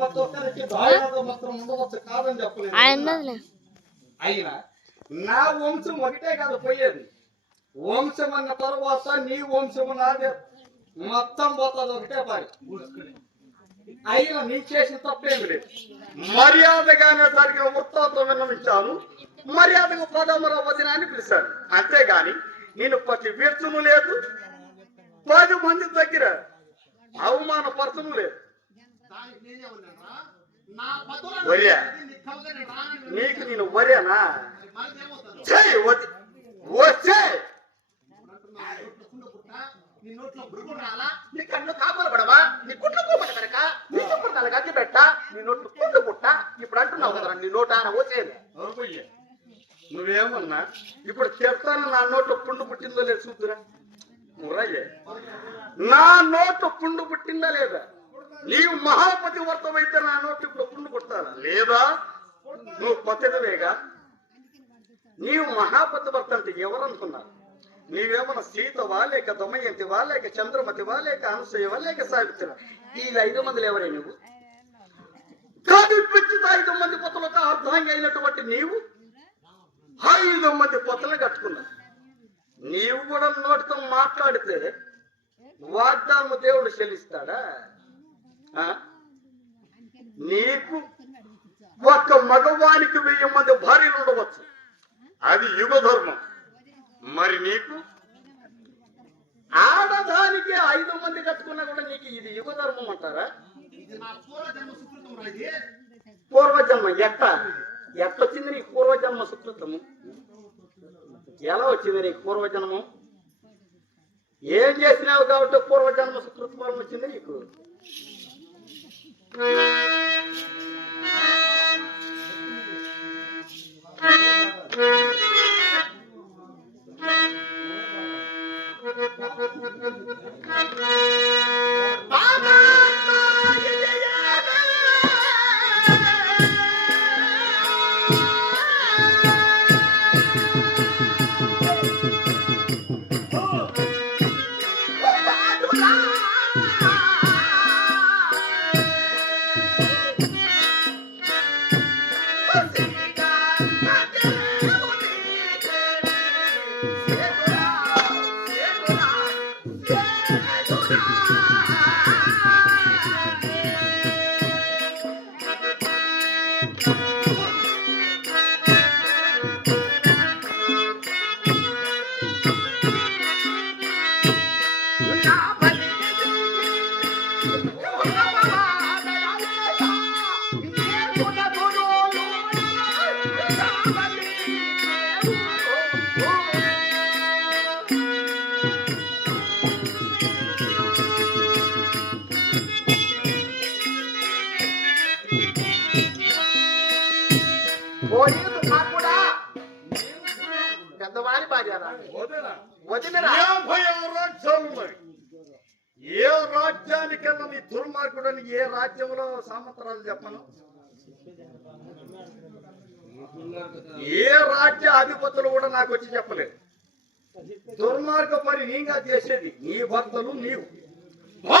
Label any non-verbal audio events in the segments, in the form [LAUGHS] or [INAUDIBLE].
ప్రతి ఒక్కరికి మాత్రం ఉండవచ్చు కాదని చెప్పలేదు. అయినా నా వంశం ఒకటే కాదు పోయేది. వంశం అన్న తర్వాత నీ వంశం నాదే. మొత్తం పోతుంది ఒకటే పారి అయినా నీ చేసిన తప్పేమి లేదు. మర్యాదగానే జరిగిన వృత్తాంతం విన్నవించాను. మర్యాదకు పదమర వదిన అని పిలిచాను. అంతేగాని నేను ప్రతి వ్యక్తును లేదు. పది మంది దగ్గర అవమానపరచను లేదు. వరియా నీకు నేను వరేనా చెయ్యి వచ్చే నీ నోట్లో రాలా? నీ కళ్ళు కాపలు పడవా? నీ గుడ్లు కోమట కనుక నీ చెప్పులు తల గడ్డి పెట్ట? నీ నోట్లు పుట్టు పుట్ట? ఇప్పుడు అంటున్నావు కదరా నీ నోట ఆయన వచ్చేది అవునయ్య. నువ్వేమన్నా? ఇప్పుడు చెప్తాను నా నోట్లో పుండు పుట్టిందో లేదు చూద్దురా. నువ్వయ్యే నా నోట్లో పుండు పుట్టిందా లేదా? నీవు మహాపతి వర్తమైతే నా నోటి ఇప్పుడు పుండు లేదా? నువ్వు కొత్తదివేగా నీవు మహాపతి వర్త అంటే ఎవరనుకున్నారు? నీవేమన్నా సీతవా లేక దమయంతివా లేక చంద్రమతివా లేక అనసూయవా లేక సావిత్రివా? ఈ ఐదు మందిలు ఎవరే నువ్వు కాదు పిచ్చి ఐదు మంది పొత్తులతో అర్థంగా అయినటువంటి నీవు? ఐదు మంది పొత్తలు కట్టుకున్నావు. నీవు కూడా నోటితో మాట్లాడితే వాగ్దానము దేవుడు చెల్లిస్తాడా? నీకు ఒక్క మగవానికి వెయ్యి మంది భార్యలు ఉండవచ్చు. అది యుగ ధర్మం. మరి నీకు? ఆడదానికి ఐదు మంది కట్టుకున్నా కూడా నీకు ఇది యుగ ధర్మం అంటారా? ఇది నా పూర్వజన్మ ఎట్ట? ఎట్ట వచ్చింది నీకు పూర్వజన్మ సుకృతము? ఎలా వచ్చింది నీకు పూర్వజన్మం? ఏం చేసినావు కాబట్టి పూర్వజన్మ సుకృతం వచ్చింది నీకు? పోయేది [LAUGHS] ఏ రాజ్యానికన్నా నీ దుర్మార్గుడని ఏ రాజ్యంలో సామంతరాలు చెప్పను? ఏ రాజ్య అధిపతులు కూడా నాకు వచ్చి చెప్పలేదు. దుర్మార్గ పని నీగా చేసేది నీ భర్తలు నీవు. ఓ!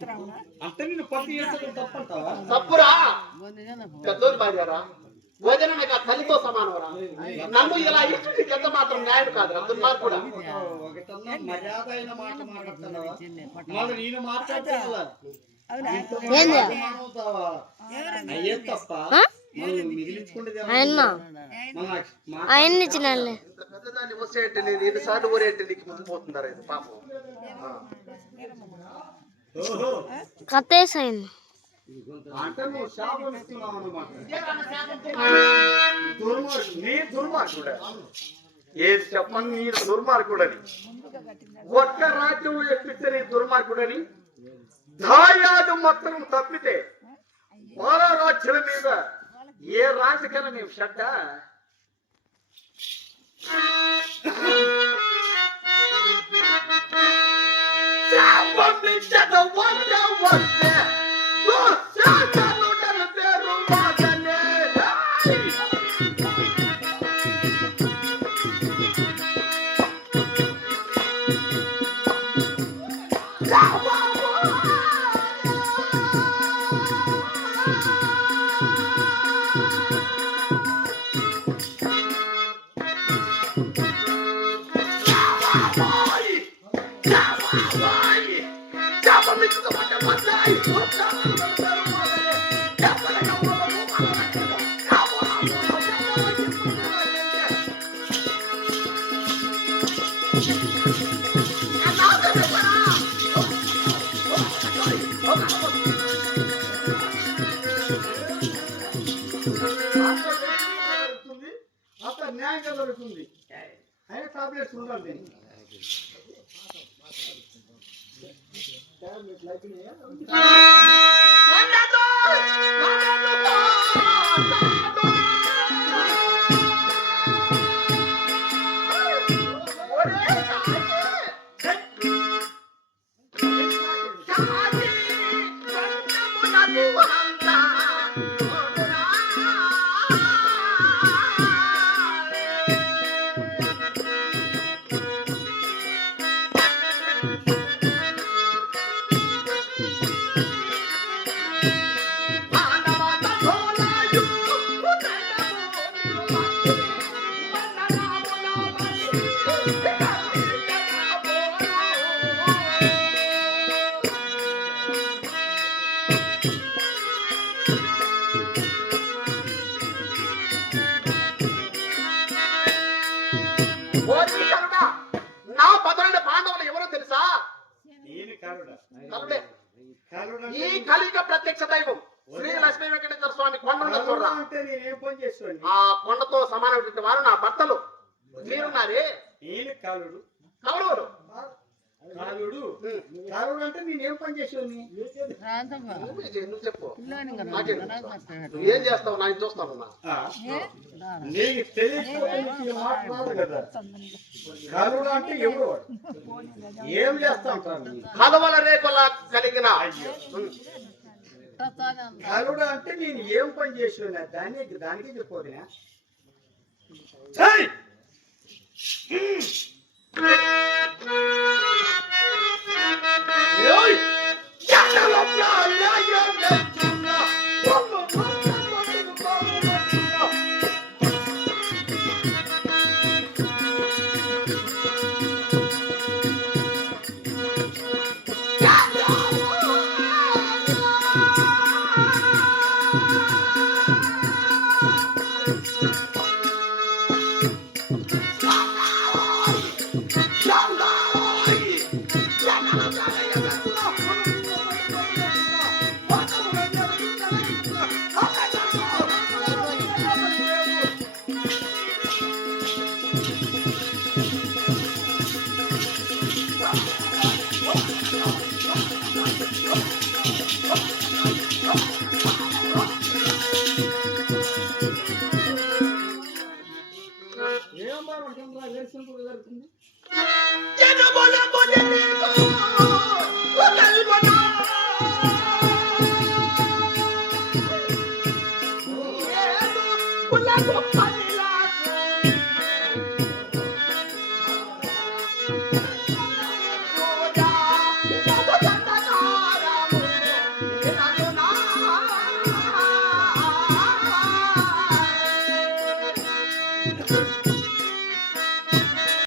అంటే నేను పత్తి చేస్తే తప్పంటావా? తప్పురా పెద్దోని భార్యారా భోజనమే కాదు తల్లితో సమానవరా నన్ను ఇలా ఇచ్చి ఎంత మాత్రం న్యాయం కాదురా దుర్మార్గుడా. ఒకటన్నా మర్యాద అయిన మాట మాట్లాడుతున్నావా? మళ్ళీ నేను? అయ్యే తప్ప ఆయన్న. ఇచ్చినాలే పెద్దదాన్ని వసేటి నేను ఎన్నిసార్లు ఊరేంటి నీకు ముందు ఇది పాపం? ఆ. ఓహో. కత్తేసి అయింది అంటే నువ్వు శాపం ఇస్తున్నావు అన్నమాట. దుర్మార్గుడు నీ దుర్మార్గుడే. ఏది చెప్పని నీ దుర్మార్గుడని. ఒక్క రాజ్యం ఎక్కిస్తే నీ దుర్మార్గుడని. దాయాదు మొత్తం తప్పితే మరో రాజ్యుల మీద ఏ రాజకీయ మేము శ్రద్ధ Down, one big shadow, one down, one. Look! అయినా టాబ్లెట్స్ ఉండాలి దీనికి నా పాండవులు ఎవరో తెలుసా? ఈ ప్రత్యక్ష దైవం శ్రీ లక్ష్మీ వెంకటేశ్వర స్వామి కొండ ఆ కొండతో సమానమైనటువంటి వారు నా భర్తలు. మీరున్నారే నేను కాలుడు కౌరవులు. కాలుడు. కాలుడు అంటే నేనేం పని నువ్వే చెప్పు. నాకేం నువ్వేం చేస్తావు? నేను చూస్తాను నా నీకు తెలియకపోతే కదా. కాలుడు అంటే ఎవరు? ఏం చేస్తా ఉంటాను కలవల రేకుల కలిగిన. కాలుడు అంటే నేను ఏం పని చేసాను దాన్ని దానికి ¡Ya se lo มันแล้วลบไป